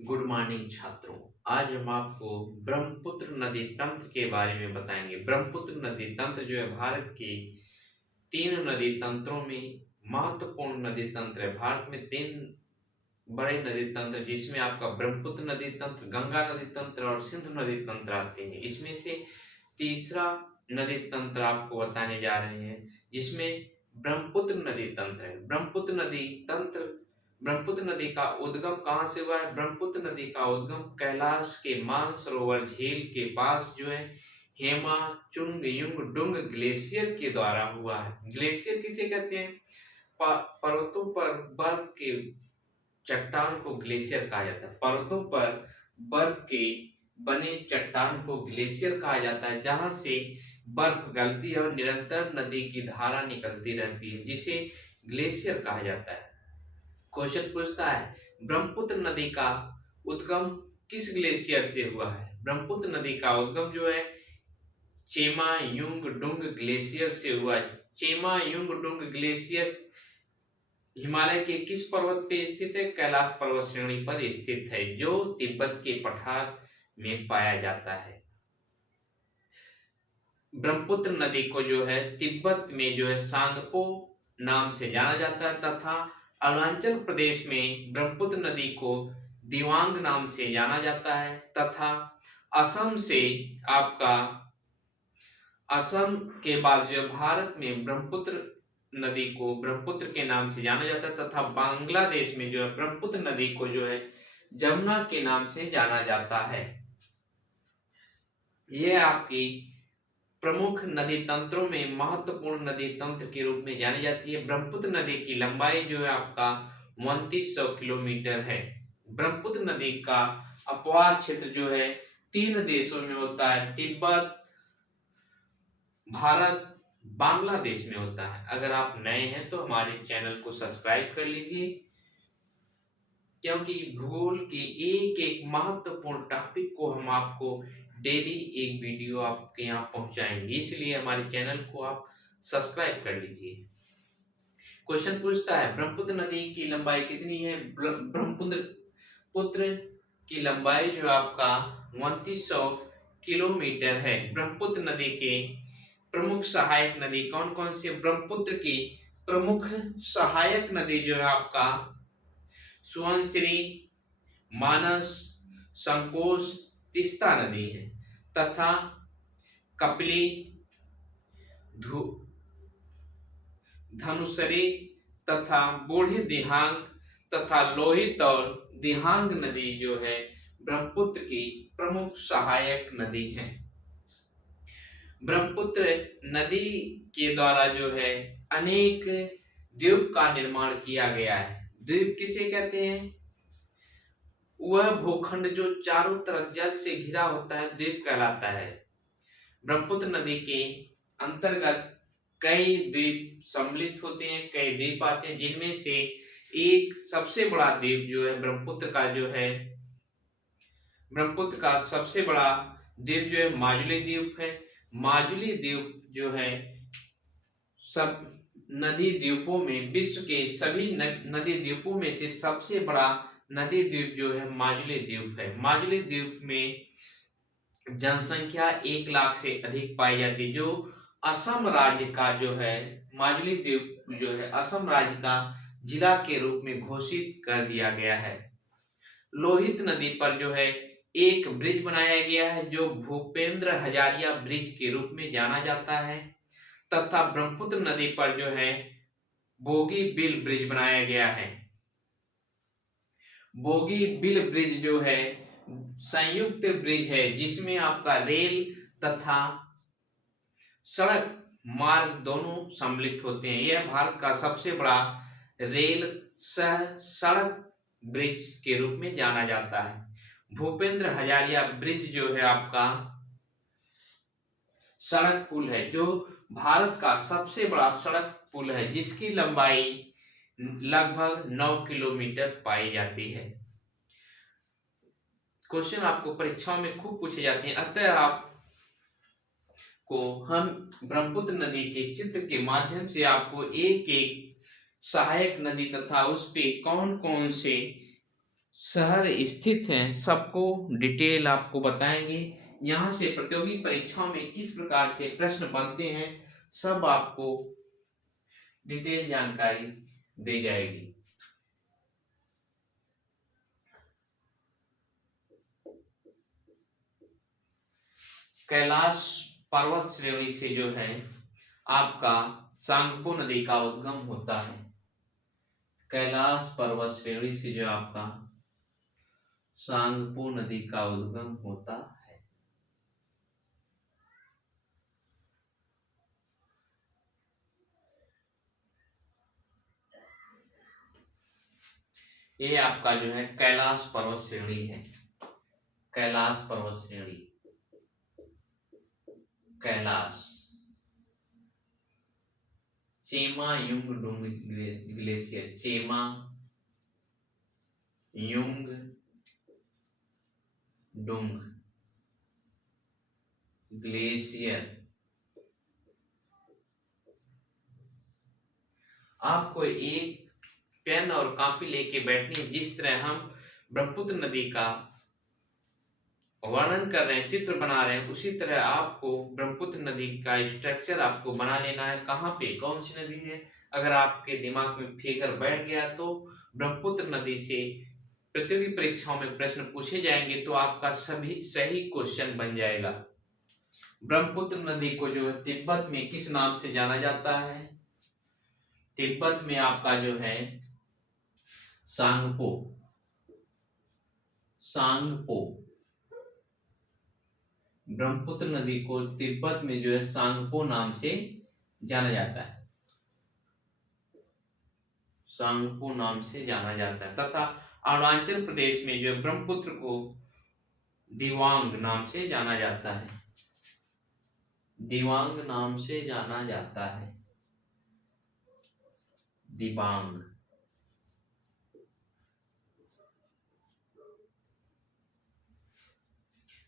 Good morning छात्रों। आज हम आपको ब्रह्मपुत्र नदी तंत्र के बारे में बताएंगे। ब्रह्मपुत्र नदी तंत्र जो है भारत के तीन नदी तंत्रों में महत्वपूर्ण नदी तंत्र है। भारत में तीन बड़े नदी तंत्र जिसमें आपका ब्रह्मपुत्र नदी तंत्र, गंगा नदी तंत्र और सिंधु नदी तंत्र आते हैं। इसमें से तीसरा नदी तंत्र आपको बताने जा रहे हैं जिसमें ब्रह्मपुत्र नदी तंत्र है। ब्रह्मपुत्र नदी का उद्गम कहाँ से हुआ है? ब्रह्मपुत्र नदी का उद्गम कैलाश के मानसरोवर झील के पास जो है हेमा चुंग युंग डुंग ग्लेशियर के द्वारा हुआ है। ग्लेशियर किसे कहते हैं? पर्वतों पर बर्फ के चट्टान को ग्लेशियर कहा जाता है। पर्वतों पर बर्फ के बने चट्टान को ग्लेशियर कहा जाता है, जहां से बर्फ गलती है और निरंतर नदी की धारा निकलती रहती है, जिसे ग्लेशियर कहा जाता है। क्वेश्चन पूछता है ब्रह्मपुत्र नदी का उद्गम किस ग्लेशियर से हुआ है? ब्रह्मपुत्र नदी का उद्गम जो है चेमा युंग डुंग ग्लेशियर से हुआ है। चेमा युंग डुंग ग्लेशियर हिमालय के किस पर्वत पे स्थित है? कैलाश पर्वत श्रेणी पर स्थित है, जो तिब्बत के पठार में पाया जाता है। ब्रह्मपुत्र नदी को जो है तिब्बत में जो है सांगपो नाम से जाना जाता है तथा अरुणाचल प्रदेश में ब्रह्मपुत्र नदी को दिवांग नाम से जाना जाता है तथा असम से आपका असम के बाद जो है भारत में ब्रह्मपुत्र नदी को ब्रह्मपुत्र के नाम से जाना जाता है तथा बांग्लादेश में जो है ब्रह्मपुत्र नदी को जो है जमुना के नाम से जाना जाता है। यह आपकी प्रमुख नदी तंत्रों में महत्वपूर्ण नदी तंत्र के रूप में जानी जाती है। ब्रह्मपुत्र नदी की लंबाई जो है आपका 2900 किलोमीटर है। ब्रह्मपुत्र नदी का अपवाह क्षेत्र जो है तीन देशों में होता है, तिब्बत, भारत, बांग्लादेश में होता है। अगर आप नए हैं तो हमारे चैनल को सब्सक्राइब कर लीजिए, क्योंकि भूगोल के एक एक महत्वपूर्ण टॉपिक को हम आपको डेली एक वीडियो आपके यहाँ पहुंचाएंगे, इसलिए हमारे चैनल को आप सब्सक्राइब कर लीजिए। क्वेश्चन पूछता है ब्रह्मपुत्र नदी की लंबाई कितनी है? ब्रह्मपुत्र की लंबाई जो आपका 2900 किलोमीटर है। ब्रह्मपुत्र नदी के प्रमुख सहायक नदी कौन कौन सी? ब्रह्मपुत्र की प्रमुख सहायक नदी जो है आपका सुवनश्री, मानस, संकोश, तीस्ता नदी है तथा कपिली, धनुषरी तथा बूढ़ी दिहांग तथा लोहित और दिहांग नदी जो है ब्रह्मपुत्र की प्रमुख सहायक नदी है। ब्रह्मपुत्र नदी के द्वारा जो है अनेक द्वीप का निर्माण किया गया है। द्वीप किसे कहते हैं? वह भूखंड जो चारों तरफ जल से घिरा होता है द्वीप कहलाता है। ब्रह्मपुत्र नदी के अंतर्गत कई द्वीप सम्मिलित होते हैं, कई द्वीप आते हैं, जिनमें से एक सबसे बड़ा द्वीप जो है ब्रह्मपुत्र का सबसे बड़ा द्वीप जो है माजुली द्वीप है। माजुली द्वीप जो है सब नदी द्वीपों में, विश्व के सभी नदी द्वीपों में से सबसे बड़ा नदी द्वीप जो है माजुली द्वीप है। माजुली द्वीप में जनसंख्या 1 लाख से अधिक पाई जाती है, जो असम राज्य का जो है माजुली द्वीप जो है असम राज्य का जिला के रूप में घोषित कर दिया गया है। लोहित नदी पर जो है एक ब्रिज बनाया गया है जो भूपेंद्र हजारिया ब्रिज के रूप में जाना जाता है तथा ब्रह्मपुत्र नदी पर जो है बोगी बिल ब्रिज बनाया गया है। बोगी बिल ब्रिज जो है संयुक्त ब्रिज है जिसमें आपका रेल तथा सड़क मार्ग दोनों सम्मिलित होते हैं। यह भारत का सबसे बड़ा रेल सह सड़क ब्रिज के रूप में जाना जाता है। भूपेंद्र हजारिया ब्रिज जो है आपका सड़क पुल है, जो भारत का सबसे बड़ा सड़क पुल है, जिसकी लंबाई लगभग 9 किलोमीटर पाई जाती है। क्वेश्चन आपको परीक्षाओं में खूब पूछे जाते हैं, अतः आप को हम ब्रह्मपुत्र नदी के चित्र के माध्यम से आपको एक एक सहायक नदी तथा उस पे कौन कौन से शहर स्थित हैं सबको डिटेल आपको बताएंगे। यहाँ से प्रतियोगी परीक्षाओं में किस प्रकार से प्रश्न बनते हैं सब आपको डिटेल जानकारी दी जाएगी। कैलाश पर्वत श्रेणी से जो है आपका सांगपो नदी का उद्गम होता है। कैलाश पर्वत श्रेणी से जो आपका सांगपो नदी का उद्गम होता है। ये आपका जो है कैलाश पर्वत श्रेणी है। कैलाश पर्वत श्रेणी, Kailash Chemayungdung glacier, Chemayungdung glacier. आपको एक पेन और कॉपी लेके बैठनी है। जिस तरह हम ब्रह्मपुत्र नदी का वर्णन कर रहे हैं, चित्र बना रहे हैं, उसी तरह आपको ब्रह्मपुत्र नदी का स्ट्रक्चर आपको बना लेना है। कहाँ पे कौन सी नदी है, अगर आपके दिमाग में फिगर बैठ गया तो ब्रह्मपुत्र नदी से प्रतियोगी परीक्षाओं में प्रश्न पूछे जाएंगे तो आपका सभी सही क्वेश्चन बन जाएगा। ब्रह्मपुत्र नदी को जो है तिब्बत में किस नाम से जाना जाता है? तिब्बत में आपका जो है सांगपो, सांगपो। ब्रह्मपुत्र नदी को तिब्बत में जो है सांगपो नाम से जाना जाता है, सांगपो नाम से जाना जाता है। तथा अरुणाचल प्रदेश में जो है ब्रह्मपुत्र को दिवांग नाम से जाना जाता है, दिवांग नाम से जाना जाता है, दिबांग।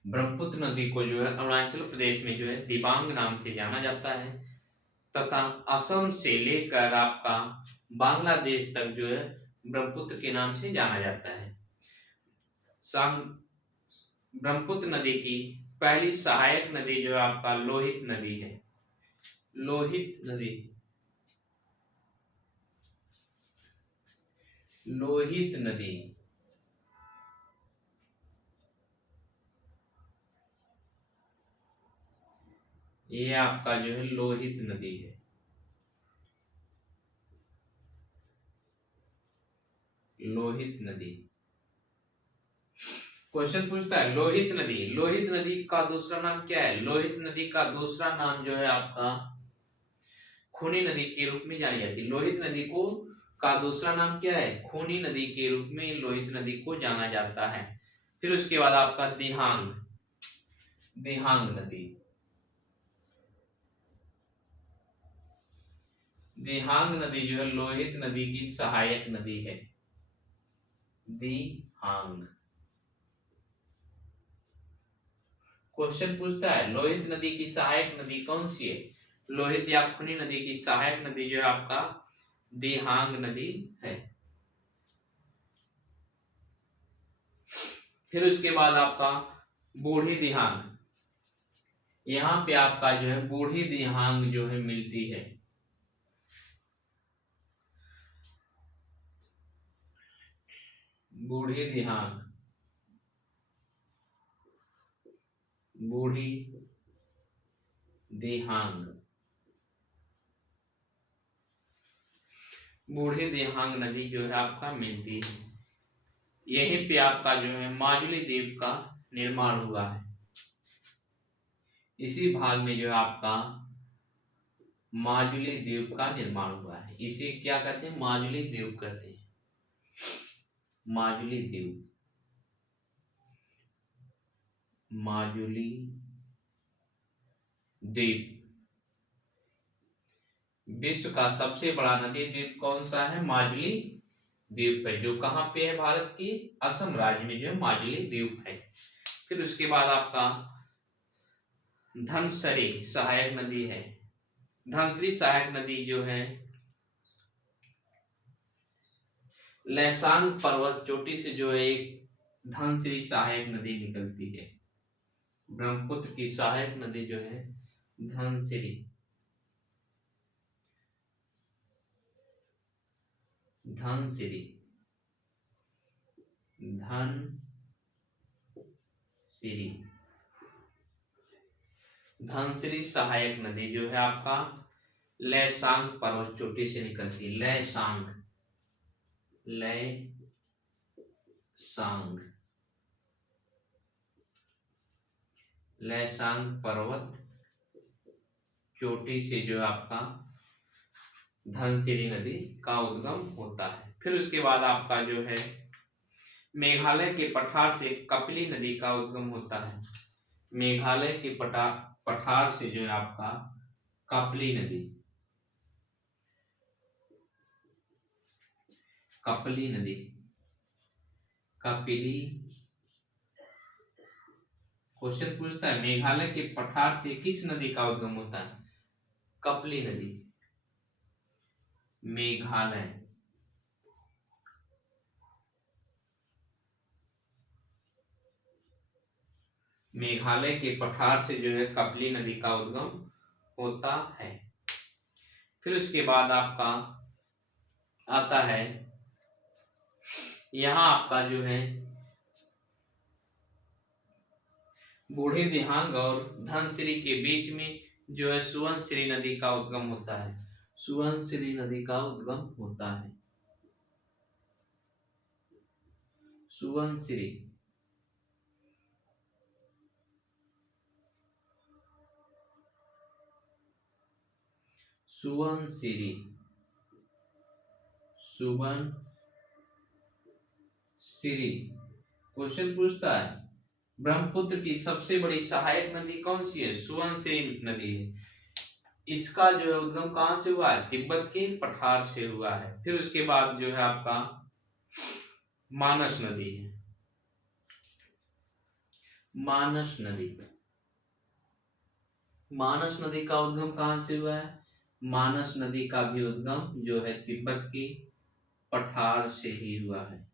ब्रह्मपुत्र नदी को जो है अरुणाचल प्रदेश में जो है दिबांग नाम से जाना जाता है तथा असम से लेकर आपका बांग्लादेश तक जो है ब्रह्मपुत्र के नाम से जाना जाता है। ब्रह्मपुत्र नदी की पहली सहायक नदी जो है आपका लोहित नदी है, लोहित नदी, लोहित नदी। ये आपका जो है लोहित नदी है, लोहित नदी। क्वेश्चन पूछता है लोहित नदी, लोहित नदी का दूसरा नाम क्या है? लोहित नदी का दूसरा नाम जो है आपका खूनी नदी के रूप में जानी जाती है। लोहित नदी को का दूसरा नाम क्या है? खूनी नदी के रूप में लोहित नदी को जाना जाता है। फिर उसके बाद आपका दिहांग, दिहांग नदी, दिहांग नदी जो है लोहित नदी की सहायक नदी है, दिहांग। क्वेश्चन पूछता है लोहित नदी की सहायक नदी कौन सी है? लोहित या खूनी नदी की सहायक नदी जो है आपका दिहांग नदी है। फिर उसके बाद आपका बूढ़ी दिहांग, यहाँ पे आपका जो है बूढ़ी दिहांग जो है मिलती है, बूढ़ी दिहांग, बूढ़ी दिहांग, बूढ़ी दिहांग नदी जो है आपका मिलती है। यहीं पे आपका जो है माजुली द्वीप का निर्माण हुआ है। इसी भाग में जो है आपका माजुली द्वीप का निर्माण हुआ है। इसे क्या कहते हैं? माजुली द्वीप कहते हैं, माजुली द्वीप, माजुली द्वीप। विश्व का सबसे बड़ा नदी द्वीप कौन सा है? माजुली द्वीप है, जो कहाँ पे है? भारत की असम राज्य में जो है माजुली द्वीप है। फिर उसके बाद आपका धनसरी सहायक नदी है। धनसरी सहायक नदी जो है लैसांग पर्वत चोटी से जो है एक धनसिरी सहायक नदी निकलती है। ब्रह्मपुत्र की सहायक नदी जो है धनसिरी, धनसिरी, धनसिरी, धनसिरी सहायक नदी जो है आपका लैसांग पर्वत चोटी से निकलती है। लैसांग, लैसांग, लैसांग पर्वत चोटी से जो है आपका धनसिरी नदी का उद्गम होता है। फिर उसके बाद आपका जो है मेघालय के पठार से कपिली नदी का उद्गम होता है। मेघालय के पठार से जो है आपका कपिली नदी, कपिली नदी, कपिली, क्वेश्चन पूछता है मेघालय के पठार से किस नदी का उद्गम होता है? कपिली नदी। मेघालय, मेघालय के पठार से जो है कपिली नदी का उद्गम होता है। फिर उसके बाद आपका आता है यहां आपका जो है बूढ़ी दिहांग और धनसिरी के बीच में जो है सुवनसिरी नदी का उद्गम होता है। सुवनसिरी नदी का उद्गम होता है। सुवनसिरी, सुवनसिरी, सुवनसिरी। क्वेश्चन पूछता है ब्रह्मपुत्र की सबसे बड़ी सहायक नदी कौन सी है? सुवनसिरी नदी है। इसका जो है उद्गम कहां से हुआ है? तिब्बत के पठार से हुआ है। फिर उसके बाद जो है आपका मानस नदी है। मानस नदी, मानस नदी का उद्गम कहां से हुआ है? मानस नदी का भी उद्गम जो है तिब्बत की पठार से ही हुआ है।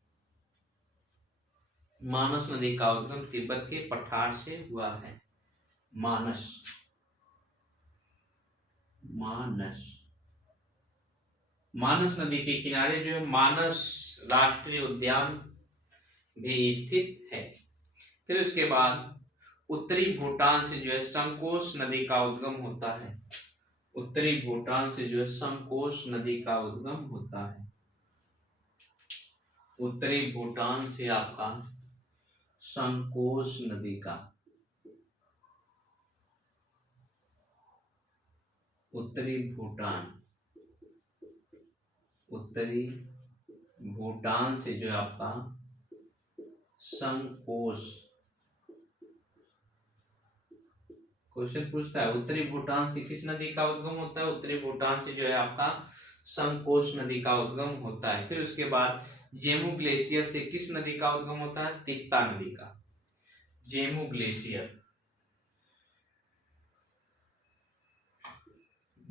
मानस नदी का उद्गम तिब्बत के पठार से हुआ है। मानस, मानस, मानस नदी के किनारे जो है मानस राष्ट्रीय उद्यान भी स्थित है। फिर उसके बाद उत्तरी भूटान से जो है संकोश नदी का उद्गम होता है। उत्तरी भूटान से जो है संकोश नदी का उद्गम होता है। उत्तरी भूटान से आपका संकोश नदी का, उत्तरी भूटान, उत्तरी भूटान से जो है आपका संकोश। क्वेश्चन पूछता है उत्तरी भूटान से किस नदी का उद्गम होता है? उत्तरी भूटान से जो है आपका संकोश नदी का उद्गम होता है। फिर उसके बाद जेमू ग्लेशियर से किस नदी का उद्गम होता है? तीस्ता नदी का। जेमू ग्लेशियर,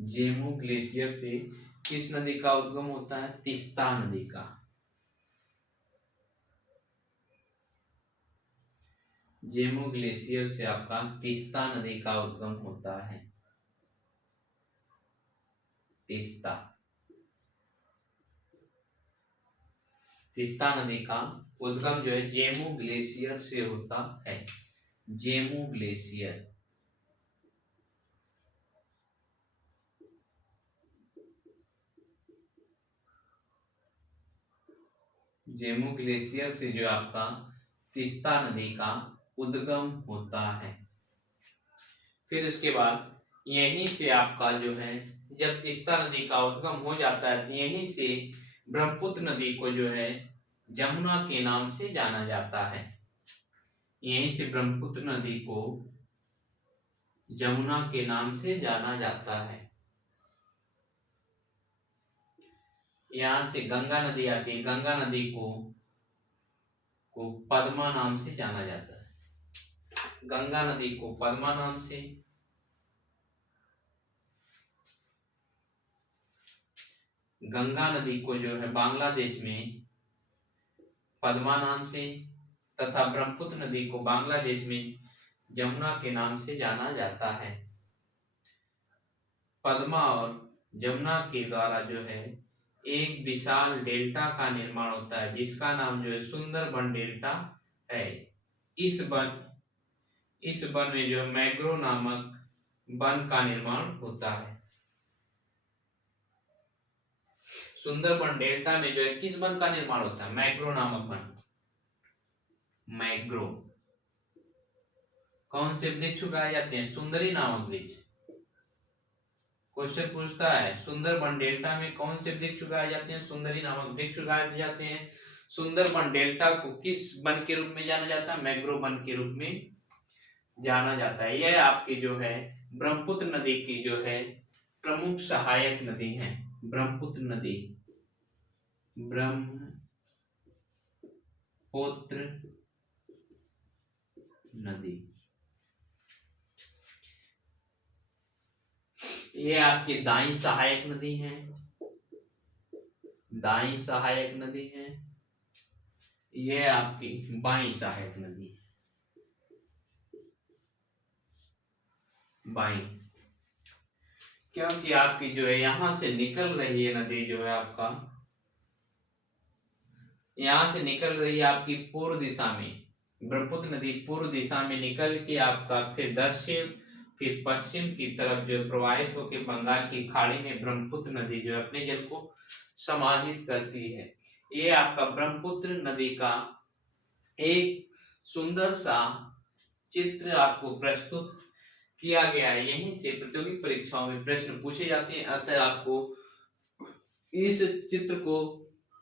जेमू ग्लेशियर से किस नदी का उद्गम होता है? तीस्ता नदी का। जेमू ग्लेशियर से आपका तीस्ता नदी का उद्गम होता है। तीस्ता, तीस्ता नदी का उद्गम जो है जेमू ग्लेशियर से होता है। जेमू ग्लेशियर, जेमू ग्लेशियर से जो आपका तीस्ता नदी का उद्गम होता है। फिर उसके बाद यहीं से आपका जो है जब तीस्ता नदी का उद्गम हो जाता है तो यहीं से ब्रह्मपुत्र नदी को जो है जमुना के नाम से जाना जाता है। यहीं से ब्रह्मपुत्र नदी को जमुना के नाम से जाना जाता है। यहाँ से गंगा नदी आती है, गंगा नदी को पद्मा नाम से जाना जाता है। गंगा नदी को पद्मा नाम से, गंगा नदी को जो है बांग्लादेश में पद्मा नाम से, तथा ब्रह्मपुत्र नदी को बांग्लादेश में जमुना के नाम से जाना जाता है। पद्मा और जमुना के द्वारा जो है एक विशाल डेल्टा का निर्माण होता है, जिसका नाम जो है सुंदरबन डेल्टा है। इस वन में जो मैग्रो नामक वन का निर्माण होता है। सुंदरबन डेल्टा में जो है किस वन का निर्माण होता है? मैग्रो नामक वन। मैग्रो कौन से वृक्ष उगाए जाते हैं? सुंदरी नामक वृक्ष। क्वेश्चन पूछता है सुंदरबन डेल्टा में कौन से वृक्ष उगाए जाते हैं? सुंदरी नामक वृक्ष उगाए जाते हैं। सुंदरबन डेल्टा को किस वन के रूप में जाना जाता है? मैग्रो वन के रूप में जाना जाता है। यह आपकी जो है ब्रह्मपुत्र नदी की जो है प्रमुख सहायक नदी है। ब्रह्मपुत्र नदी, ब्रह्मपुत्र नदी, ये आपकी दाई सहायक नदी है। दाई सहायक नदी है। ये आपकी बाई सहायक नदी है। बाई क्योंकि आपकी जो है यहां से निकल रही है नदी जो है आपका, यहां से निकल रही है आपकी पूर्व दिशा में। ब्रह्मपुत्र नदी पूर्व दिशा में निकल के आपका फिर दक्षिण फिर पश्चिम की तरफ जो प्रवाहित होकर बंगाल की खाड़ी में ब्रह्मपुत्र नदी जो अपने जल को समाहित करती है। ये आपका ब्रह्मपुत्र नदी का एक सुंदर सा चित्र आपको प्रस्तुत किया गया है। यहीं से प्रतियोगिक परीक्षाओं में प्रश्न पूछे जाते हैं। अतः आपको इस चित्र को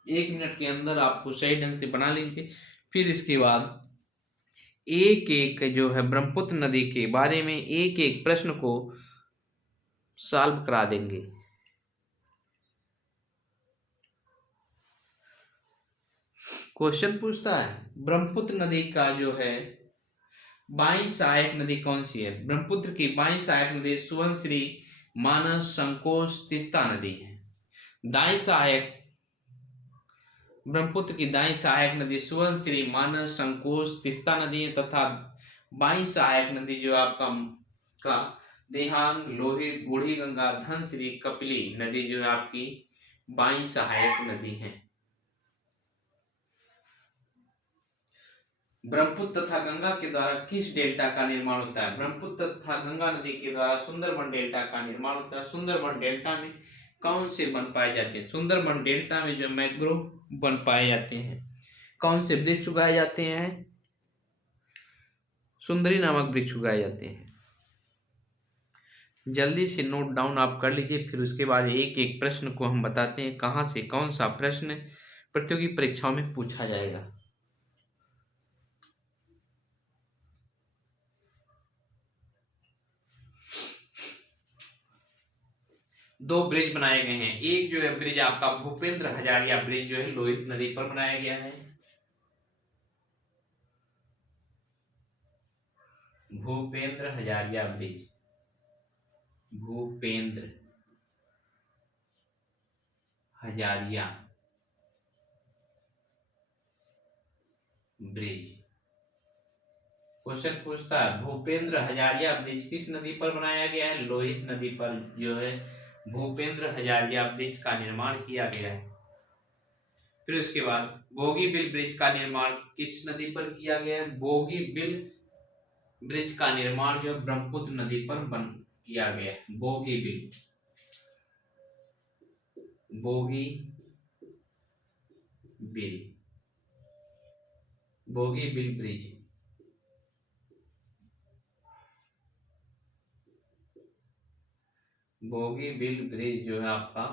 1 मिनट के अंदर आपको सही ढंग से बना लीजिए। फिर इसके बाद एक एक जो है ब्रह्मपुत्र नदी के बारे में एक एक प्रश्न को सॉल्व करा देंगे। क्वेश्चन पूछता है ब्रह्मपुत्र नदी का जो है बाई सहायक नदी कौन सी है? ब्रह्मपुत्र की बाई सहायक नदी सुबनसिरी, मानस, संकोच, तीस्ता नदी है। दाई सहायक ब्रह्मपुत्र की दाई सहायक नदी सुबनसिरी, मानस, संकोच, तीस्ता नदी है। तथा बाई सहायक नदी जो आपका का देहांग, लोहित, बूढ़ी गंगा, धनसिरी, कपिली नदी जो है आपकी बाई सहायक नदी है। ब्रह्मपुत्र तथा गंगा के द्वारा किस डेल्टा का निर्माण होता है? ब्रह्मपुत्र तथा गंगा नदी के द्वारा सुंदरबन डेल्टा का निर्माण होता है। सुंदरबन डेल्टा में कौन से वन पाए जाते हैं? सुंदरबन डेल्टा में जो मैंग्रोव वन पाए जाते हैं। कौन से वृक्ष उगाए जाते हैं? सुंदरी नामक वृक्ष उगाए जाते हैं। जल्दी से नोट डाउन आप कर लीजिए, फिर उसके बाद एक एक प्रश्न को हम बताते हैं कहाँ से कौन सा प्रश्न प्रतियोगी परीक्षाओं में पूछा जाएगा। दो ब्रिज बनाए गए हैं। एक जो है ब्रिज आपका भूपेंद्र हजारिया ब्रिज जो है लोहित नदी पर बनाया गया है। Bhupendra Hazaria bridge, Bhupendra Hazaria bridge. Question पूछता है भूपेंद्र हजारिया ब्रिज किस नदी पर बनाया गया है? लोहित नदी पर जो है भूपेंद्र हजारिया ब्रिज का निर्माण किया गया है। फिर उसके बाद बोगीबिल ब्रिज का निर्माण किस नदी पर किया गया है? बोगीबिल ब्रिज का निर्माण जो ब्रह्मपुत्र नदी पर किया गया है। बोगीबिल, बोगीबिल, बोगीबिल ब्रिज। बोगीबिल ब्रिज जो है आपका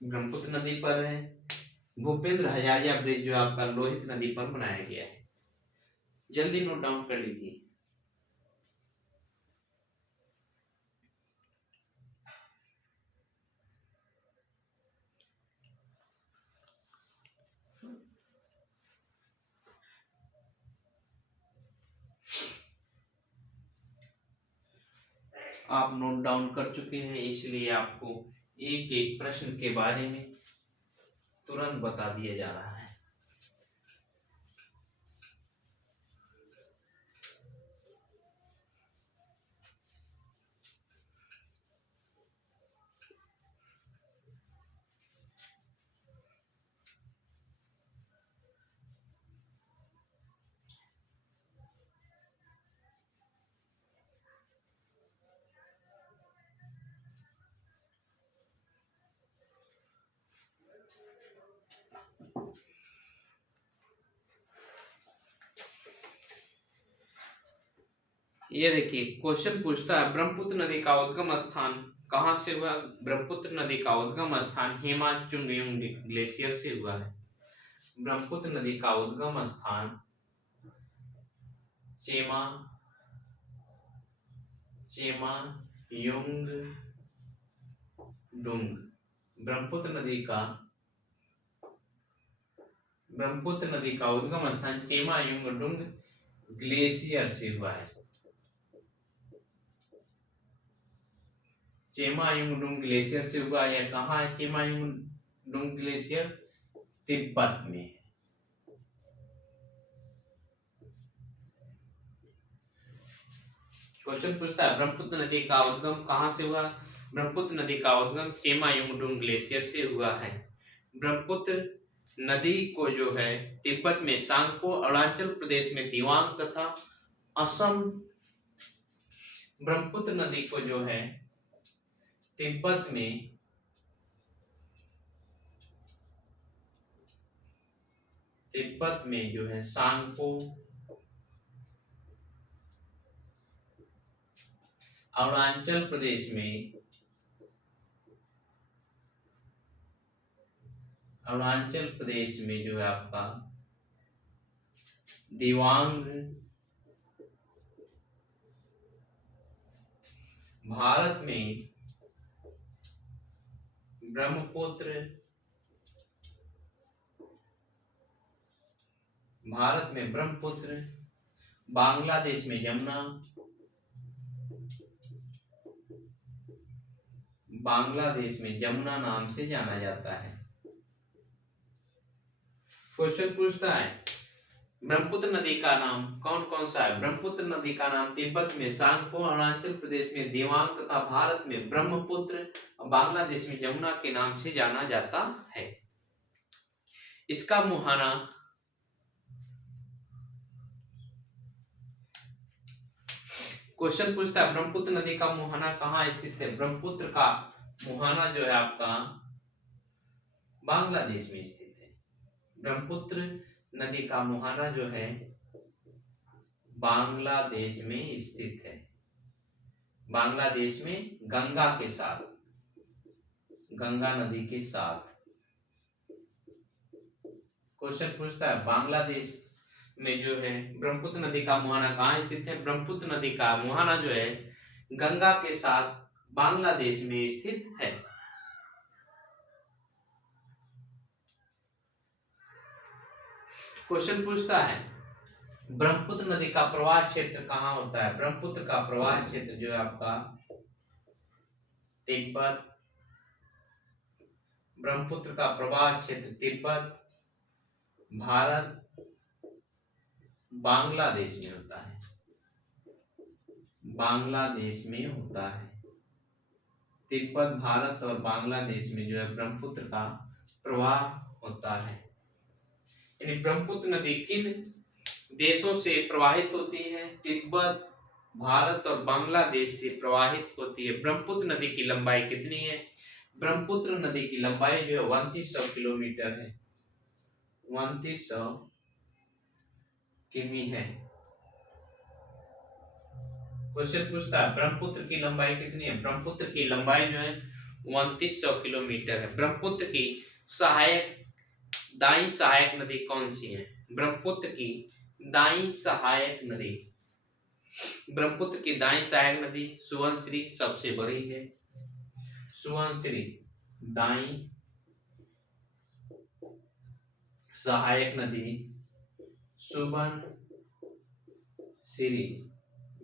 ब्रह्मपुत्र नदी पर है। भूपेंद्र हजारिया ब्रिज जो आपका लोहित नदी पर बनाया गया है। जल्दी नोट डाउन कर लीजिए। आप नोट डाउन कर चुके हैं, इसलिए आपको एक एक प्रश्न के बारे में तुरंत बता दिया जा रहा है। ये देखिए क्वेश्चन पूछता है ब्रह्मपुत्र नदी का उद्गम स्थान कहाँ से हुआ। ब्रह्मपुत्र नदी का उद्गम स्थान हेमाचुंगयुंग ग्लेशियर से हुआ है। ब्रह्मपुत्र नदी का उद्गम स्थान चेमा चेमा युंग डुंग। ब्रह्मपुत्र नदी का उद्गम स्थान चेमा युंग डुंग ग्लेशियर से हुआ है। चेमायुंगडुंग ग्लेशियर से हुआ। यह कहाँ है चेमायुंगडुंग ग्लेशियर? तिब्बत में। क्वेश्चन पूछता है ब्रह्मपुत्र नदी का उद्गम कहाँ से हुआ। ब्रह्मपुत्र नदी का उद्गम चेमायुंगडुंग ग्लेशियर से हुआ है। ब्रह्मपुत्र नदी को जो है तिब्बत में सांगपो, अरुणाचल प्रदेश में दिवांग तथा असम। ब्रह्मपुत्र नदी को जो है तिब्बत में जो है सांगपो, अरुणाचल प्रदेश में जो है आपका दिवांग। भारत में ब्रह्मपुत्र, बांग्लादेश में यमुना, नाम से जाना जाता है। क्वेश्चन पूछता है ब्रह्मपुत्र नदी का नाम कौन कौन सा है। ब्रह्मपुत्र नदी का नाम तिब्बत में सांगपो, अरुणाचल प्रदेश में दिवांग तथा भारत में ब्रह्मपुत्र और बांग्लादेश में यमुना के नाम से जाना जाता है। इसका मुहाना क्वेश्चन पूछता है ब्रह्मपुत्र नदी का मुहाना कहाँ स्थित है। ब्रह्मपुत्र का मुहाना जो है आपका बांग्लादेश में स्थित है। ब्रह्मपुत्र नदी का मुहाना जो है बांग्लादेश में स्थित है। बांग्लादेश में गंगा नदी के साथ। क्वेश्चन पूछता है बांग्लादेश में जो है ब्रह्मपुत्र नदी का मुहाना कहाँ स्थित है। ब्रह्मपुत्र नदी का मुहाना जो है गंगा के साथ बांग्लादेश में स्थित है। क्वेश्चन पूछता है ब्रह्मपुत्र नदी का प्रवाह क्षेत्र कहाँ होता है। ब्रह्मपुत्र का प्रवाह क्षेत्र जो है आपका तिब्बत। ब्रह्मपुत्र का प्रवाह क्षेत्र तिब्बत, भारत, बांग्लादेश में होता है। तिब्बत, भारत और बांग्लादेश में जो है ब्रह्मपुत्र का प्रवाह होता है। यानी ब्रह्मपुत्र नदी किन देशों से प्रवाहित होती है। तिब्बत, भारत और बांग्लादेश से प्रवाहित होती है। ब्रह्मपुत्र नदी की लंबाई कितनी है। ब्रह्मपुत्र नदी की लंबाई जो है 2900 किलोमीटर है। 2900 किमी है। क्वेश्चन पूछता है ब्रह्मपुत्र की लंबाई कितनी है। ब्रह्मपुत्र की लंबाई जो है 2900 किलोमीटर है। ब्रह्मपुत्र की दाई सहायक नदी कौन सी है। ब्रह्मपुत्र की दाई सहायक नदी सुबनसिरी सबसे बड़ी है। सुबनसिरी दाई सहायक नदी सुबनसिरी।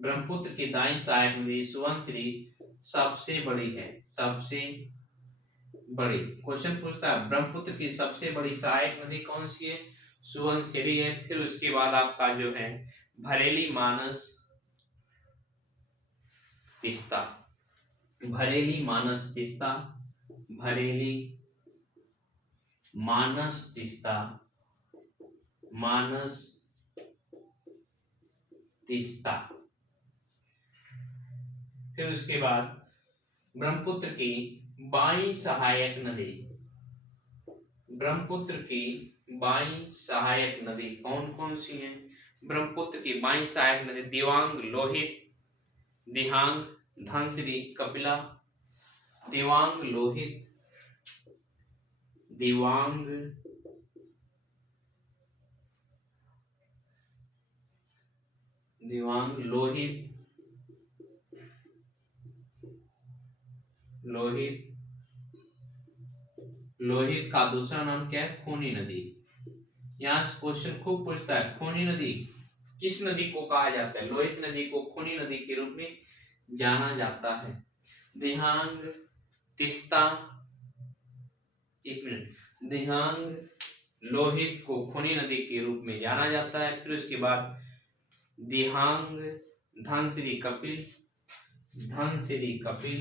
ब्रह्मपुत्र की दाई सहायक नदी सुबनसिरी सबसे बड़ी है। बड़ी। क्वेश्चन पूछता है ब्रह्मपुत्र की सबसे बड़ी सहायक नदी कौन सी है? सुबनसिरी है। फिर उसके बाद आपका जो है भरेली, मानस, तीस्ता। भरेली, मानस, तीस्ता, भरेली, मानस, तीस्ता, मानस, तीस्ता। फिर उसके बाद ब्रह्मपुत्र की बाई सहायक नदी, ब्रह्मपुत्र की बाई सहायक नदी कौन कौन सी हैं? ब्रह्मपुत्र की बाई सहायक नदी दिवांग, लोहित, दिहांग, धनसिरी, कपिला। दिवांग, लोहित, दिवांग, दिवांग, लोहित, लोहित, लोहित का दूसरा नाम क्या है? खूनी नदी। यहाँ क्वेश्चन खूब पूछता है, खूनी नदी किस नदी को कहा जाता है? लोहित नदी को खूनी नदी के रूप में जाना जाता है। दिहांग, तीस्ता, एक मिनट, दिहांग, लोहित को खूनी नदी के रूप में जाना जाता है। फिर उसके बाद दिहांग, धनसिरी, कपिल, धनसिरी, कपिल,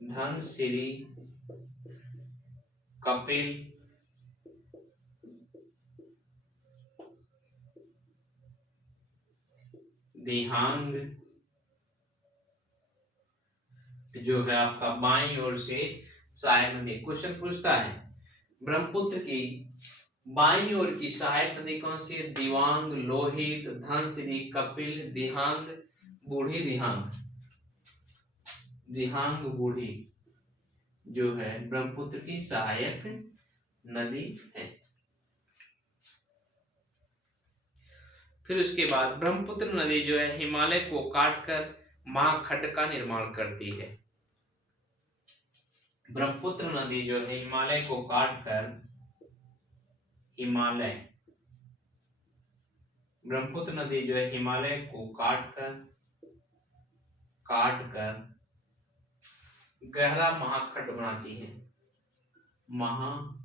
धनसिरी, कपिल, दिहांग जो है आपका बाईं ओर से सहायक नदी। क्वेश्चन पूछता है ब्रह्मपुत्र की बाईं ओर की सहायक नदी कौन सी है? दिवांग, लोहित, धनसिरी, कपिल, दिहांग, बूढ़ी। दिहांग, दिहांग बूढ़ी जो है ब्रह्मपुत्र की सहायक नदी है। फिर उसके बाद ब्रह्मपुत्र नदी जो है हिमालय को काटकर महाखंड का निर्माण करती है। ब्रह्मपुत्र नदी जो है हिमालय को काटकर, हिमालय, ब्रह्मपुत्र नदी जो है हिमालय को काटकर, काटकर गहरा महाखंड बनाती है। महाखंड,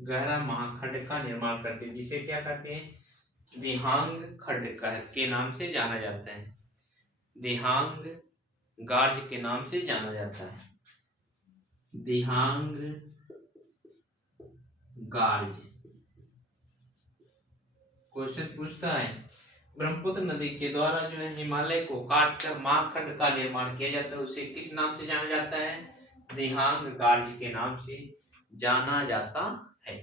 गहरा महाखंड का निर्माण करती है, जिसे क्या कहते हैं? दिहांग खंड के नाम से जाना जाता है। दिहांग गार्ज के नाम से जाना जाता है। दिहांग गार्ज। क्वेश्चन पूछता है ब्रह्मपुत्र नदी के द्वारा जो है हिमालय को काटकर महाखंड का निर्माण किया जाता है, उसे किस नाम से जाना जाता है? दिहांग गार्ज के नाम से जाना जाता है।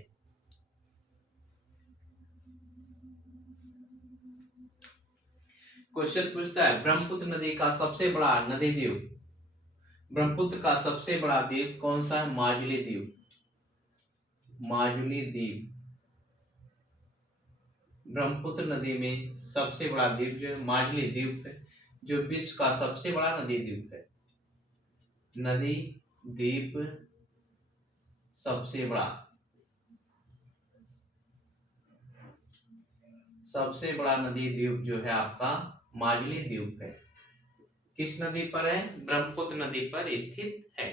क्वेश्चन पूछता है ब्रह्मपुत्र नदी का सबसे बड़ा नदी द्वीप, ब्रह्मपुत्र का सबसे बड़ा द्वीप कौन सा है? माजुली द्वीप, माजुली द्वीप। ब्रह्मपुत्र नदी में सबसे बड़ा द्वीप जो है माजुली द्वीप है, जो विश्व का सबसे बड़ा नदी द्वीप है। नदी द्वीप सबसे बड़ा, सबसे बड़ा नदी द्वीप जो है आपका माजुली द्वीप है। किस नदी पर है? ब्रह्मपुत्र नदी पर स्थित है।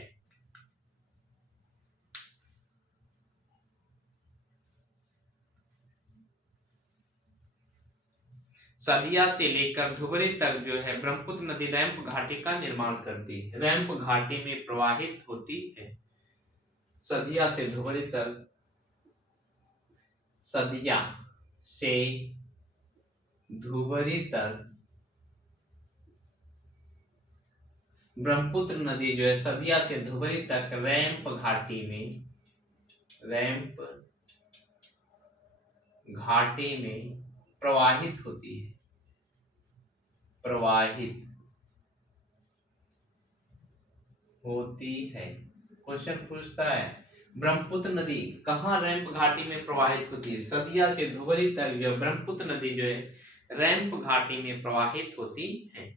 सदिया से लेकर धुबरी तक जो है ब्रह्मपुत्र नदी रैंप घाटी का निर्माण करती है, रैंप घाटी में प्रवाहित होती है। सदिया से धुबरी तक, सदिया से धुबरी तक ब्रह्मपुत्र नदी जो है सदिया से धुबरी तक रैंप घाटी में, रैंप घाटी में प्रवाहित होती है, प्रवाहित होती है। क्वेश्चन पूछता है ब्रह्मपुत्र नदी कहाँ रैंप घाटी में प्रवाहित होती है? सदिया से धुबरी तक जो ब्रह्मपुत्र नदी जो है रैंप घाटी में प्रवाहित होती है।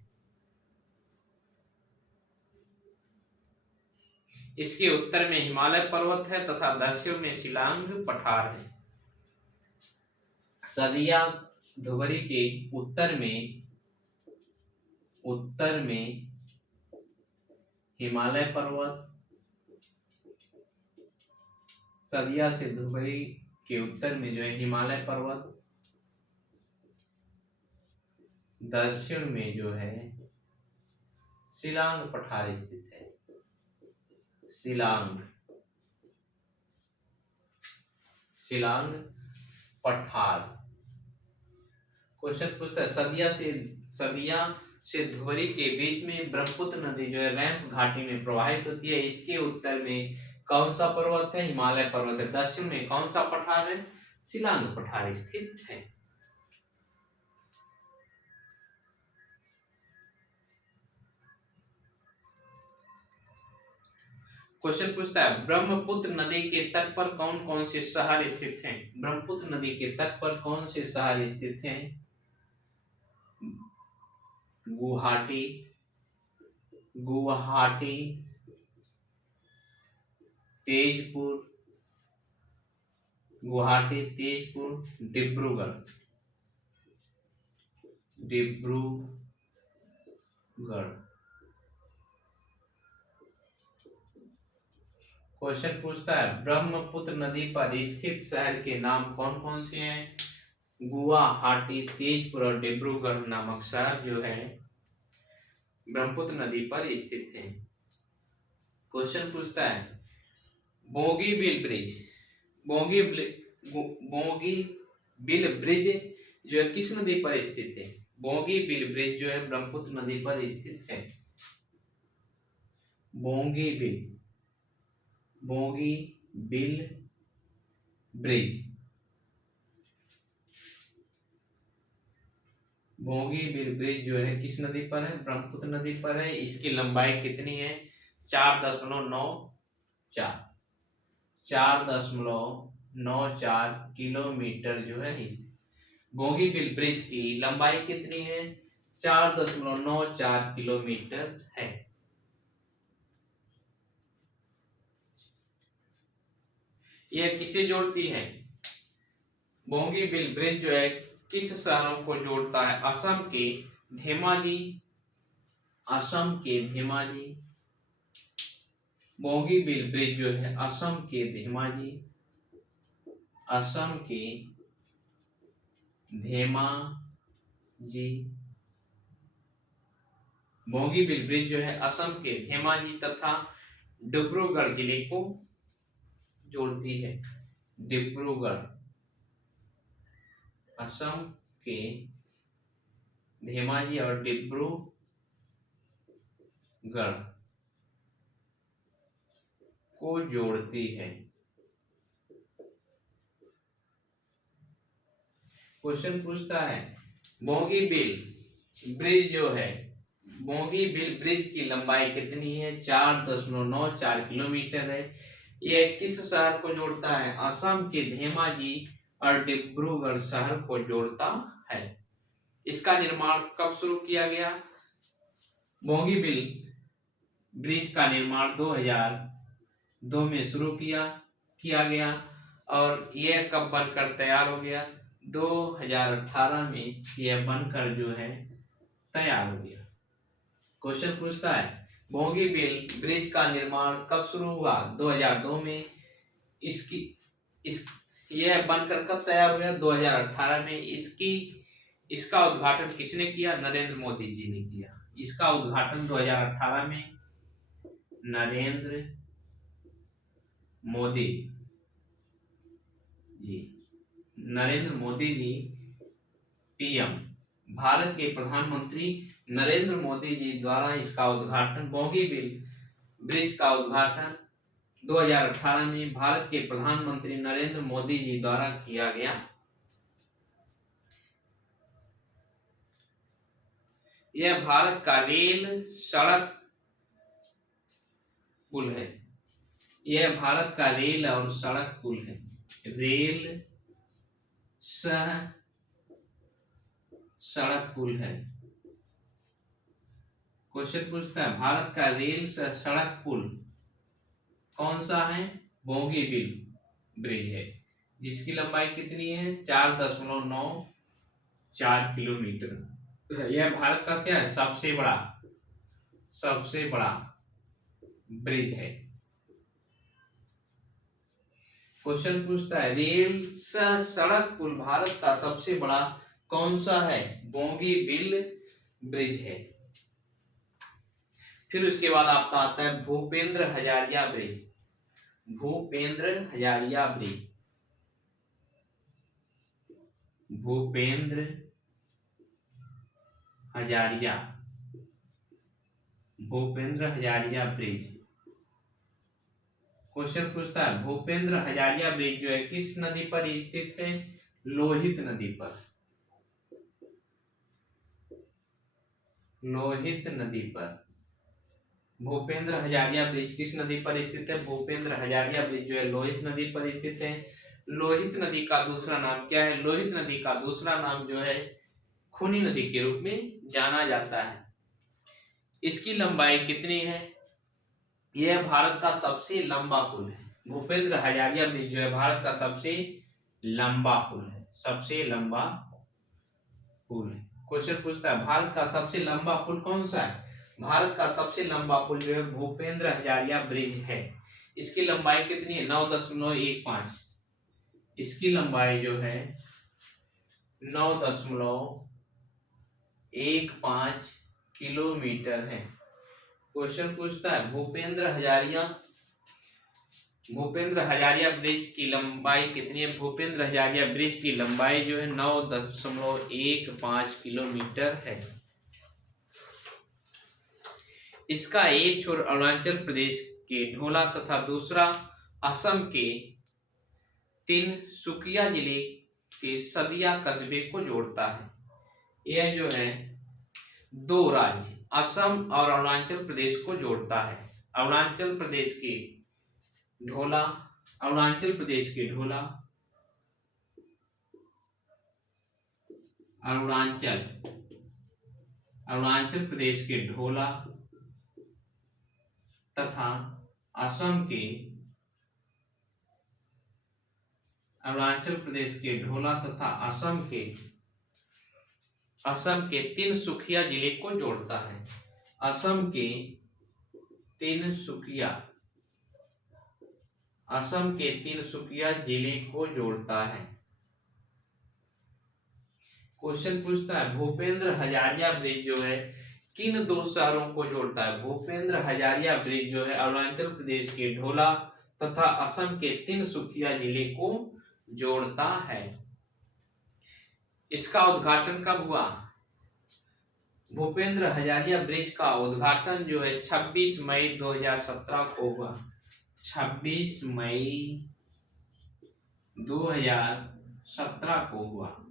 इसके उत्तर में हिमालय पर्वत है तथा दक्षिण में शिलांग पठार है। सदिया धुबरी के उत्तर में, उत्तर में हिमालय पर्वत, सदिया से धुबरी के उत्तर में जो है हिमालय पर्वत, दक्षिण में जो है शिलांग पठार स्थित है। शिलांग शिलांग पठार। क्वेश्चन पूछता है सदिया से धुबरी के बीच में ब्रह्मपुत्र नदी जो है रैंप घाटी में प्रवाहित होती है। इसके उत्तर में कौन सा पर्वत है? हिमालय पर्वत है। दक्षिण में कौन सा पठार है? शिलांग पठार स्थित है। क्वेश्चन पूछता है ब्रह्मपुत्र नदी के तट पर कौन कौन से शहर स्थित हैं? ब्रह्मपुत्र नदी के तट पर कौन से शहर स्थित हैं? गुवाहाटी, गुवाहाटी, तेजपुर, गुवाहाटी, तेजपुर, डिब्रूगढ़, डिब्रूगढ़। क्वेश्चन पूछता है ब्रह्मपुत्र नदी पर स्थित शहर के नाम कौन कौन से हैं? गुवाहाटी, तेजपुर और डिब्रूगढ़ नामक शहर जो है ब्रह्मपुत्र नदी पर स्थित हैं। क्वेश्चन पूछता है बोगीबिल ब्रिज, बोगीबिल ब्रिज जो है किस नदी पर स्थित है? बोगीबिल ब्रिज जो है ब्रह्मपुत्र नदी पर स्थित है। बोगीबिल ब्रिज, बोगीबिल ब्रिज जो है किस नदी पर है? ब्रह्मपुत्र नदी पर है। इसकी लंबाई कितनी है? 4.94 किलोमीटर जो है। बोगीबिल ब्रिज की लंबाई कितनी है? 4.94 किलोमीटर है। यह किसे जोड़ती है? बोगीबिल ब्रिज जो है किस शहरों को जोड़ता है? असम के धेमाजी, बोगीबिल ब्रिज जो है असम के धेमाजी, बोगीबिल ब्रिज जो है असम के धेमाजी तथा डिब्रूगढ़ जिले को जोड़ती है। डिब्रूगढ़, असम के धेमाजी और डिब्रूगढ़ को जोड़ती है। क्वेश्चन पूछता है बोगीबिल ब्रिज जो है, बोगीबिल ब्रिज की लंबाई कितनी है? 4.94 किलोमीटर है। यह किस शहर को जोड़ता है? असम के धेमाजी और डिब्रूगढ़ शहर को जोड़ता है। इसका निर्माण कब शुरू किया गया? बोगीबिल ब्रिज का निर्माण 2002 में शुरू किया गया और यह कब बनकर तैयार हो गया? 2018 में यह बनकर जो है तैयार हो गया। क्वेश्चन पूछता है बोगीबिल ब्रिज का निर्माण कब शुरू हुआ? 2002 में। यह बनकर कब तैयार हो गया? 2018 में। इसका उद्घाटन किसने किया? नरेंद्र मोदी जी ने किया। इसका उद्घाटन 2018 में नरेंद्र मोदी जी पीएम, भारत के प्रधानमंत्री नरेंद्र मोदी जी द्वारा इसका उद्घाटन, बोगीबिल ब्रिज का उद्घाटन 2018 में भारत के प्रधानमंत्री नरेंद्र मोदी जी द्वारा किया गया। यह भारत का रेल सड़क पुल है। यह भारत का रेल और सड़क पुल है। रेल सड़क पुल है। क्वेश्चन पूछता है भारत का रेल सड़क पुल कौन सा है? बोगीबिल ब्रिज है, जिसकी लंबाई कितनी है? 4.94 किलोमीटर। यह भारत का क्या है? सबसे बड़ा ब्रिज है। क्वेश्चन पूछता है रेल सड़क पुल भारत का सबसे बड़ा कौन सा है? बोगीबिल ब्रिज है। फिर उसके बाद आपका आता है Bhupendra Hazaria bridge. Bhupendra Hazaria bridge, Bhupendra Hazaria, Bhupendra Hazaria bridge. Question पूछता है भूपेंद्र हजारिया ब्रिज जो है किस नदी पर स्थित है? लोहित नदी पर। लोहित नदी पर भूपेंद्र हजारिया ब्रिज किस नदी पर स्थित है? भूपेंद्र हजारिया ब्रिज जो है लोहित नदी पर स्थित है। लोहित नदी का दूसरा नाम क्या है? लोहित नदी का दूसरा नाम जो है खूनी नदी के रूप में जाना जाता है। इसकी लंबाई कितनी है? यह भारत का सबसे लंबा पुल है। भूपेंद्र हजारिया ब्रिज जो है भारत का सबसे लंबा पुल है, सबसे लंबा पुल है। क्वेश्चन पूछता है भारत का सबसे लंबा पुल कौन सा है? भारत का सबसे लंबा पुल जो है भूपेंद्र हजारिया ब्रिज है। इसकी लंबाई कितनी है? 9.15। इसकी लंबाई जो है 9.15 किलोमीटर है। क्वेश्चन पूछता है भूपेंद्र हजारिया ब्रिज की लंबाई कितनी है? भूपेंद्र हजारिया ब्रिज की लंबाई जो है 9.15 किलोमीटर है। इसका एक छोर अरुणाचल प्रदेश के ढोला तथा दूसरा असम के तिनसुकिया जिले के सदिया कस्बे को जोड़ता है। यह जो है दो राज्य असम और अरुणाचल प्रदेश को जोड़ता है। अरुणाचल प्रदेश के ढोला, अरुणाचल प्रदेश के ढोला, अरुणाचल प्रदेश के ढोला तथा असम के अरुणाचल प्रदेश के ढोला तथा असम के तिनसुकिया जिले को जोड़ता है। असम के तिनसुकिया जिले को जोड़ता है। क्वेश्चन पूछता है भूपेंद्र हजारिया ब्रिज जो है किन दो शहरों को जोड़ता है? भूपेंद्र हजारिया ब्रिज जो है अरुणाचल प्रदेश के ढोला तथा असम के तिनसुकिया जिले को जोड़ता है। इसका उद्घाटन कब हुआ? भूपेंद्र हजारिया ब्रिज का उद्घाटन जो है 26 मई 2017 को हुआ। 26 मई 2017 को हुआ।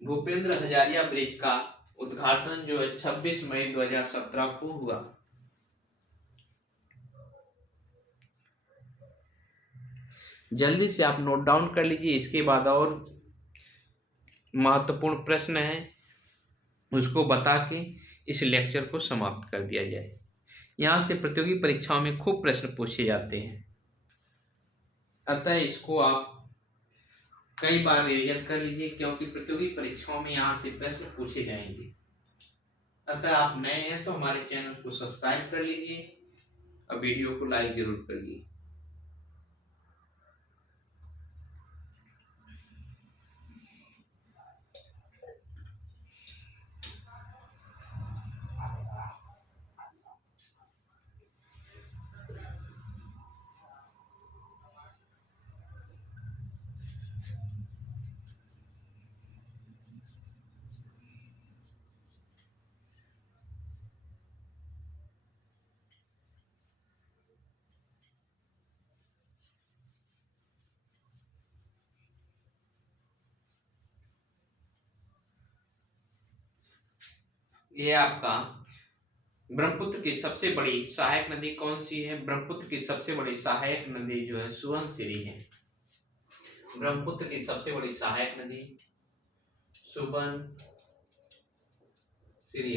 भूपेंद्र हजारिया ब्रिज का उद्घाटन जो है 26 मई 2017 को हुआ। जल्दी से आप नोट डाउन कर लीजिए। इसके बाद और महत्वपूर्ण प्रश्न है उसको बता के इस लेक्चर को समाप्त कर दिया जाए। यहाँ से प्रतियोगी परीक्षाओं में खूब प्रश्न पूछे जाते हैं, अतः इसको आप कई बार रिवीजन कर लीजिए क्योंकि प्रतियोगी परीक्षाओं में यहाँ से प्रश्न पूछे जाएंगे। अतः आप नए हैं तो हमारे चैनल को सब्सक्राइब कर लीजिए और वीडियो को लाइक जरूर करिए। ये आपका ब्रह्मपुत्र की सबसे बड़ी सहायक नदी कौन सी है? ब्रह्मपुत्र की सबसे बड़ी सहायक नदी जो है सुबनसिरी है। ब्रह्मपुत्र की सबसे बड़ी सहायक नदी सुबनसिरी।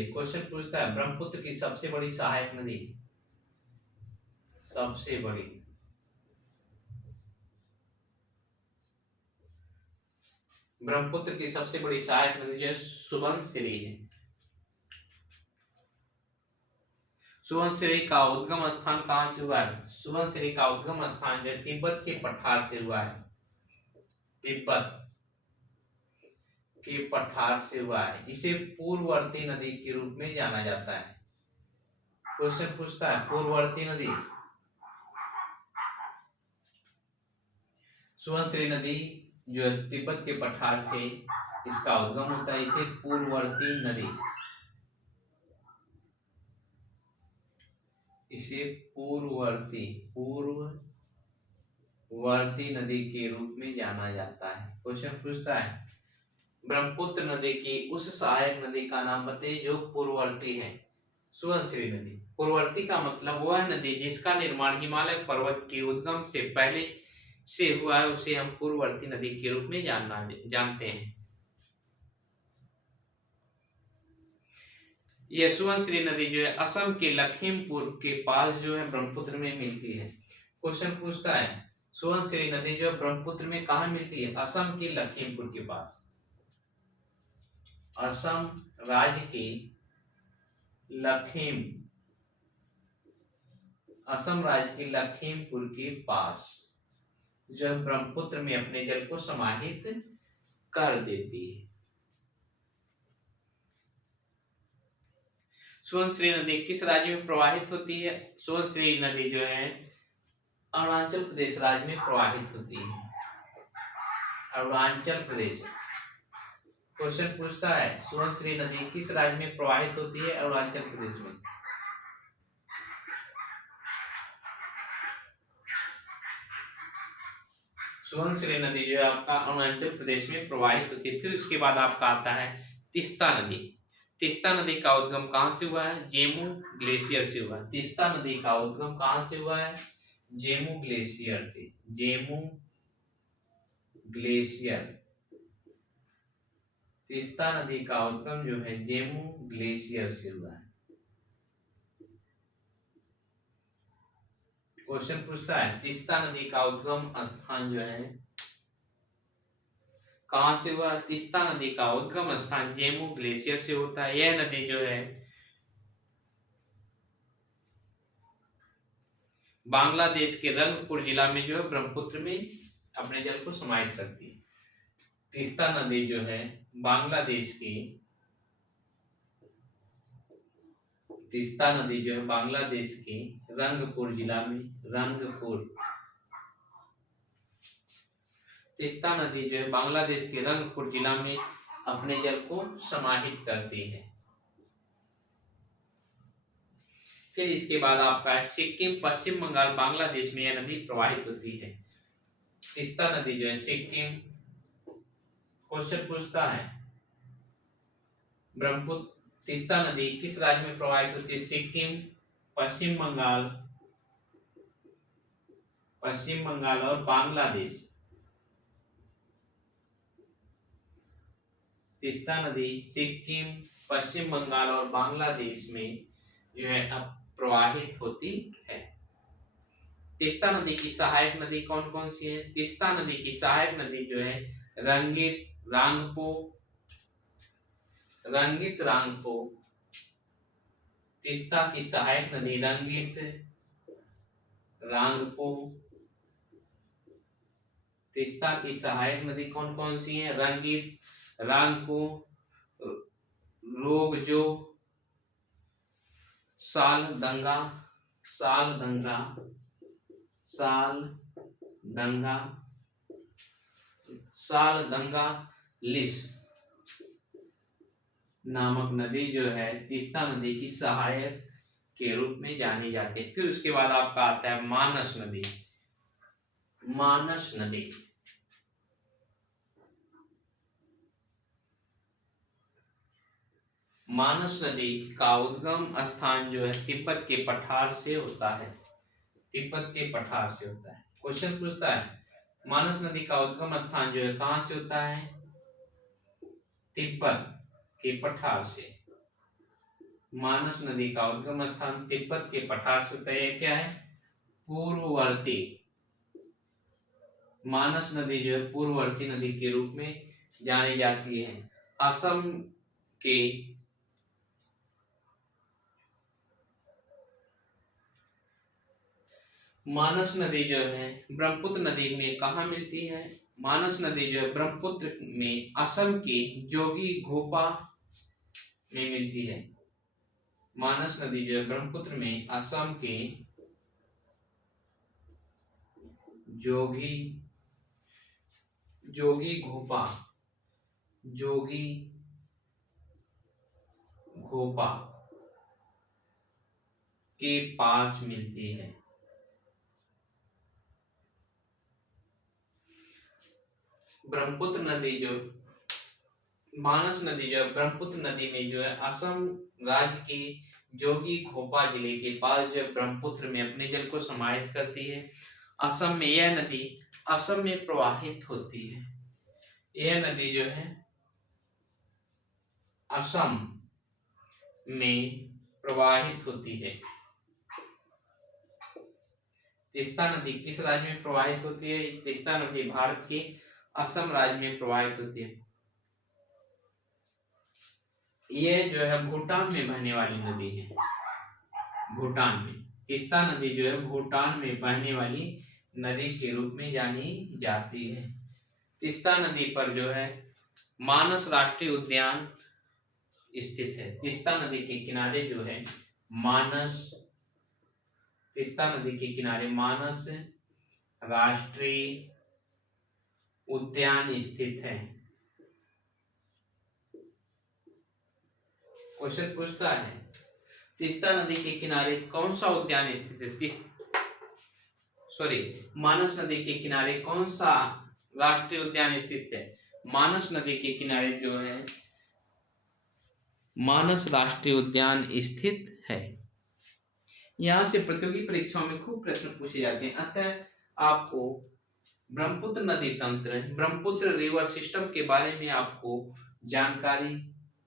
क्वेश्चन पूछता है ब्रह्मपुत्र की सबसे बड़ी सहायक नदी, सबसे बड़ी ब्रह्मपुत्र की सबसे बड़ी सहायक नदी जो है सुबनसिरी है। सुबनसिरी का उद्गम स्थान कहाँ से हुआ है? सुबनसिरी का उद्गम स्थान जो तिब्बत के पठार से हुआ है। तिब्बत के पठार से हुआ है। इसे पूर्ववर्ती नदी के रूप में जाना जाता है। क्वेश्चन पूछता है पूर्ववर्ती नदी। सुबनसिरी नदी जो तिब्बत के पठार से इसका उद्गम होता है, इसे पूर्ववर्ती नदी, इसे पूर्ववर्ती नदी के रूप में जाना जाता है। क्वेश्चन पूछता है ब्रह्मपुत्र नदी की उस सहायक नदी का नाम बताइए जो पूर्ववर्ती है। सुबनसिरी नदी पूर्ववर्ती का मतलब वह नदी जिसका निर्माण हिमालय पर्वत के उद्गम से पहले से हुआ है, उसे हम पूर्ववर्ती नदी के रूप में जानते हैं। यह सुबनसिरी नदी जो है असम के लखीमपुर के पास जो है ब्रह्मपुत्र में मिलती है। क्वेश्चन पूछता है सुबनसिरी नदी जो ब्रह्मपुत्र में कहाँ मिलती है? असम के लखीमपुर के पास। असम राज्य के लखीमपुर के पास जो ब्रह्मपुत्र में अपने जल को समाहित कर देती है। सुबनसिरी नदी किस राज्य में प्रवाहित होती है? सुबनसिरी नदी जो है अरुणाचल प्रदेश राज्य में प्रवाहित होती है। अरुणाचल प्रदेश। क्वेश्चन पूछता है सुबनसिरी नदी किस राज्य में प्रवाहित होती है? अरुणाचल प्रदेश में। सुबनसिरी नदी जो है आपका अरुणाचल प्रदेश में प्रवाहित होती है। फिर उसके बाद आपका आता है तीस्ता नदी। तीस्ता नदी का उद्गम कहाँ से हुआ है? जेमू ग्लेशियर से हुआ है। तीस्ता नदी का उद्गम कहाँ से हुआ है? जेमू ग्लेशियर से। जेमू ग्लेशियर। तीस्ता नदी का उद्गम जो है जेमू ग्लेशियर से हुआ है। क्वेश्चन पूछता है तीस्ता नदी का उद्गम स्थान जो है कहाँ से हुआ? तीस्ता नदी का उद्गम स्थान जेमू ग्लेशियर से होता है। यह नदी जो है बांग्लादेश के रंगपुर जिला में जो है ब्रह्मपुत्र में अपने जल को समाहित करती है। तीस्ता नदी जो है बांग्लादेश की तीस्ता नदी जो है बांग्लादेश के रंगपुर जिला में तीस्ता नदी जो है बांग्लादेश के रंगपुर जिला में अपने जल को समाहित करती है। फिर इसके बाद आपका है सिक्किम, पश्चिम बंगाल, बांग्लादेश में यह नदी प्रवाहित होती है। तीस्ता नदी जो है सिक्किम। क्वेश्चन पूछता है ब्रह्मपुत्र तीस्ता नदी किस राज्य में प्रवाहित होती है? सिक्किम, पश्चिम बंगाल और बांग्लादेश। तीस्ता नदी सिक्किम, पश्चिम बंगाल और बांग्लादेश में जो है अब प्रवाहित होती है। तीस्ता नदी की सहायक नदी कौन कौन सी है? तीस्ता नदी की सहायक नदी जो है रंगित रांगपो। तीस्ता की सहायक नदी रंगित रांगपो। तीस्ता की सहायक नदी कौन कौन सी है? रंगित रांगपो, रोगजो, सालदंगा लिस नामक नदी जो है तीस्ता नदी की सहायक के रूप में जानी जाती है। फिर उसके बाद आपका आता है मानस नदी। मानस नदी का उद्गम स्थान जो है तिब्बत के पठार से होता है। क्वेश्चन पूछता है मानस नदी का उद्गम स्थान जो है कहाँ से होता है? तिब्बत के पठार से। मानस नदी का उद्गम स्थान तिब्बत के पठार से होता है। क्या है? पूर्ववर्ती। मानस नदी जो है पूर्ववर्ती नदी के रूप में जानी जाती है। असम के मानस नदी जो है ब्रह्मपुत्र नदी में कहाँ मिलती है? मानस नदी जो है ब्रह्मपुत्र में असम के जोगी घोपा में मिलती है। मानस नदी जो है ब्रह्मपुत्र में असम के जोगी जोगी घोपा जोगी घोपा के पास मिलती है। ब्रह्मपुत्र नदी जो मानस नदी जो है ब्रह्मपुत्र नदी में जो है असम राज्य के जोगी घोपा जिले के पास जो है ब्रह्मपुत्र में अपने जल को समाहित करती है। असम में यह नदी असम में प्रवाहित होती है। यह नदी जो है असम में प्रवाहित होती है। तीस्ता नदी किस राज्य में प्रवाहित होती है? तीस्ता नदी भारत के असम राज्य में प्रवाहित होती है। यह जो है भूटान में बहने वाली नदी है। भूटान में तीस्ता नदी जो है भूटान में बहने वाली नदी के रूप में जानी जाती है। तीस्ता नदी पर जो है मानस राष्ट्रीय उद्यान स्थित है। तीस्ता नदी के किनारे जो है तीस्ता नदी के किनारे मानस राष्ट्रीय उद्यान स्थित है। क्वेश्चन पूछता है तीस्ता नदी के किनारे कौन सा उद्यान स्थित है? मानस नदी के किनारे कौन सा राष्ट्रीय उद्यान स्थित है? मानस नदी के किनारे जो है मानस राष्ट्रीय उद्यान स्थित है। यहाँ से प्रतियोगी परीक्षाओं में खूब प्रश्न पूछे जाते हैं। अतः आपको ब्रह्मपुत्र नदी तंत्र ब्रह्मपुत्र रिवर सिस्टम के बारे में आपको जानकारी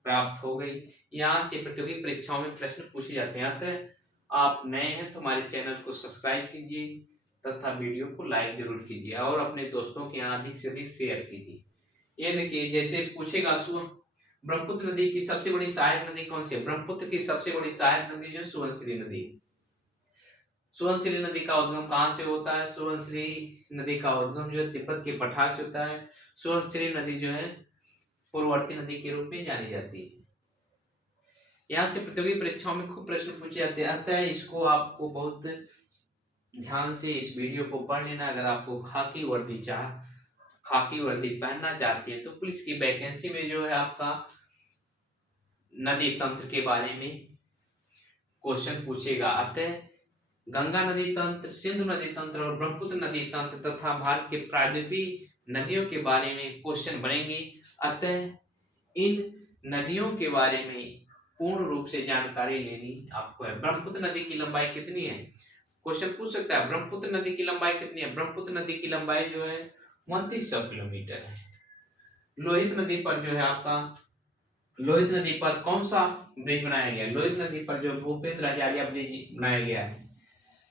प्राप्त हो गई। यहाँ से प्रतियोगी परीक्षाओं में प्रश्न पूछे जाते हैं। अतः आप नए हैं तो हमारे चैनल को सब्सक्राइब कीजिए तथा वीडियो को लाइक जरूर कीजिए और अपने दोस्तों के यहाँ अधिक से अधिक शेयर कीजिए। ये देखिए जैसे पूछेगा ब्रह्मपुत्र नदी की सबसे बड़ी सहायक नदी कौन सी है? ब्रह्मपुत्र की सबसे बड़ी सहायक नदी जो सुबनसिरी नदी है। सुबनसिरी नदी का उद्गम कहाँ से होता है? सुबनसिरी नदी का उद्गम जो है तिब्बत के पठार से होता है। सुबनसिरी नदी जो है पूर्ववर्ती नदी के रूप में जानी जाती है। यहाँ से प्रतियोगी परीक्षाओं में खूब प्रश्न पूछे जाते हैं। अतः इसको आपको बहुत ध्यान से इस वीडियो को पढ़ लेना। अगर आपको खाकी वर्दी पहनना चाहती है तो पुलिस की वैकेंसी में जो है आपका नदी तंत्र के बारे में क्वेश्चन पूछेगा। अतः गंगा नदी तंत्र, सिंधु नदी तंत्र और ब्रह्मपुत्र नदी तंत्र तथा भारत के प्रायद्वीपीय नदियों के बारे में क्वेश्चन बनेंगे। अतः इन नदियों के बारे में पूर्ण रूप से जानकारी लेनी आपको है। ब्रह्मपुत्र नदी की लंबाई कितनी है? क्वेश्चन पूछ सकता है ब्रह्मपुत्र नदी की लंबाई कितनी है? ब्रह्मपुत्र नदी की लंबाई जो है 2900 किलोमीटर है। लोहित नदी पर जो है आपका लोहित नदी पर कौन सा ब्रिज बनाया गया? लोहित नदी पर जो भूपेंद्र हजारिया ब्रिज बनाया गया है।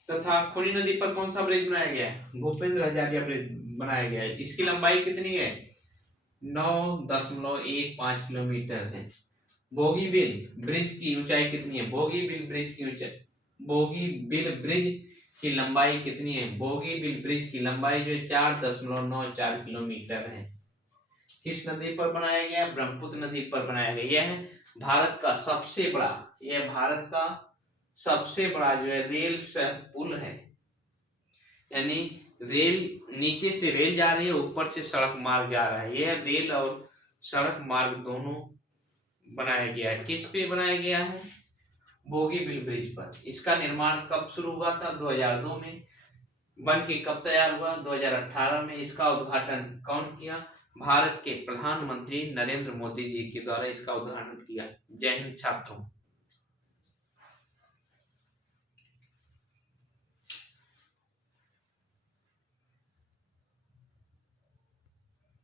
तथा खूनी नदी पर कौन सा ब्रिज बनाया गया है? भूपेंद्र हजारिया ब्रिज बनाया गया है। इसकी लंबाई कितनी है? 9.15 किलोमीटर है। बोगीबिल ब्रिज की ऊंचाई कितनी है? बोगीबिल ब्रिज की लंबाई कितनी है? बोगीबिल ब्रिज की लंबाई जो है 4.94 किलोमीटर है। किस नदी पर बनाया गया? ब्रह्मपुत्र नदी पर बनाया गया। यह भारत का सबसे बड़ा जो है रेल पुल है। यानी रेल नीचे से रेल जा रही है, ऊपर से सड़क मार्ग जा रहा है। यह रेल और सड़क मार्ग दोनों बनाया गया है। किस पे बनाया गया है? बोगीबिल ब्रिज पर। इसका निर्माण कब शुरू हुआ था? 2002 में। बन के कब तैयार हुआ? 2018 में। इसका उद्घाटन कौन किया? भारत के प्रधानमंत्री नरेंद्र मोदी जी के द्वारा इसका उद्घाटन किया। जय हिंद छात्रों।